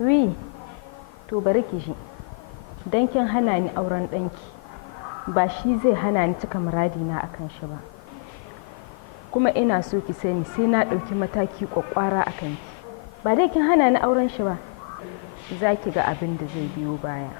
wi to bari ki ji, dan kin hana ni auren ɗanki ba shi zai hana ni cika muradina akan shi ba, kuma ina so ki sani sai na ɗauki mataki ƙwaƙƙwara a kanki. Ba dai kin hana ni auren shi ba, za ki ga abin da zai biyo baya.